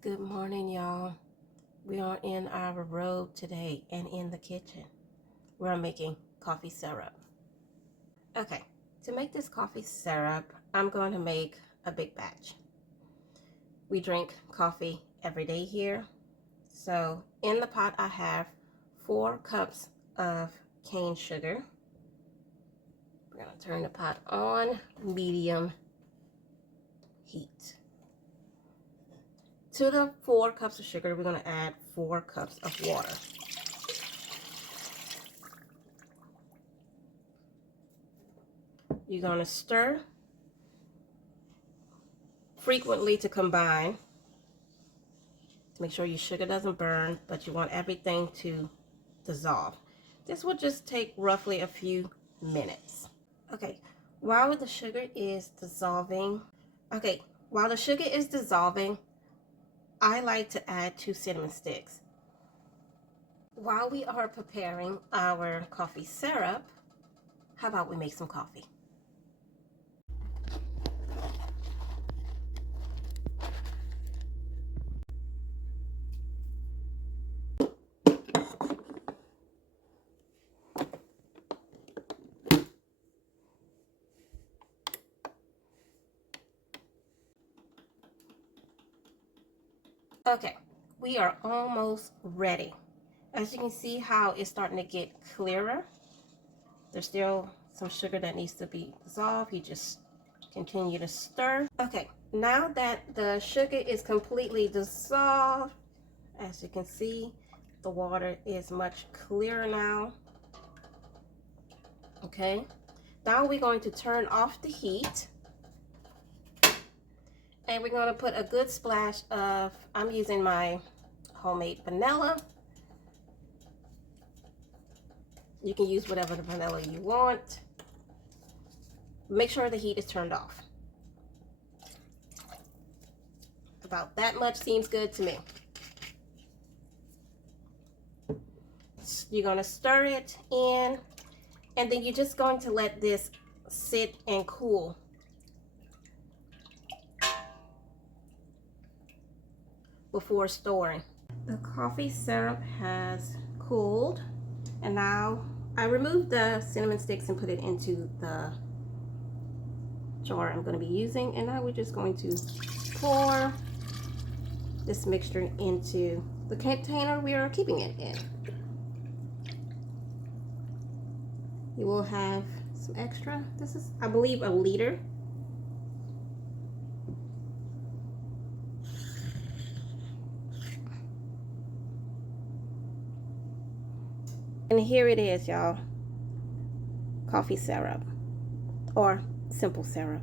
Good morning, y'all. We are in our robe today and in the kitchen. We're making coffee syrup. Okay, to make this coffee syrup, I'm going to make a big batch. We drink coffee every day here. So in the pot, I have 4 cups of cane sugar. We're going to turn the pot on medium heat. To the 4 cups of sugar, we're going to add 4 cups of water. You're going to stir frequently to combine, to make sure your sugar doesn't burn, but you want everything to dissolve. This will just take roughly a few minutes. Okay, while the sugar is dissolving, I like to add 2 cinnamon sticks. While we are preparing our coffee syrup, how about we make some coffee? Okay, we are almost ready. As you can see how it's starting to get clearer. There's still some sugar that needs to be dissolved. You just continue to stir. Okay, now that the sugar is completely dissolved, as you can see, the water is much clearer now. Okay, now we're going to turn off the heat. And we're going to put a good splash of, I'm using my homemade vanilla. You can use whatever the vanilla you want. Make sure the heat is turned off. About that much seems good to me. You're going to stir it in, and then you're just going to let this sit and cool. Before storing. The coffee syrup has cooled, and now I removed the cinnamon sticks and put it into the jar I'm going to be using, and now we're just going to pour this mixture into the container we are keeping it in. You will have some extra. This is, I believe, a liter. And here it is, y'all. Coffee syrup, or simple syrup.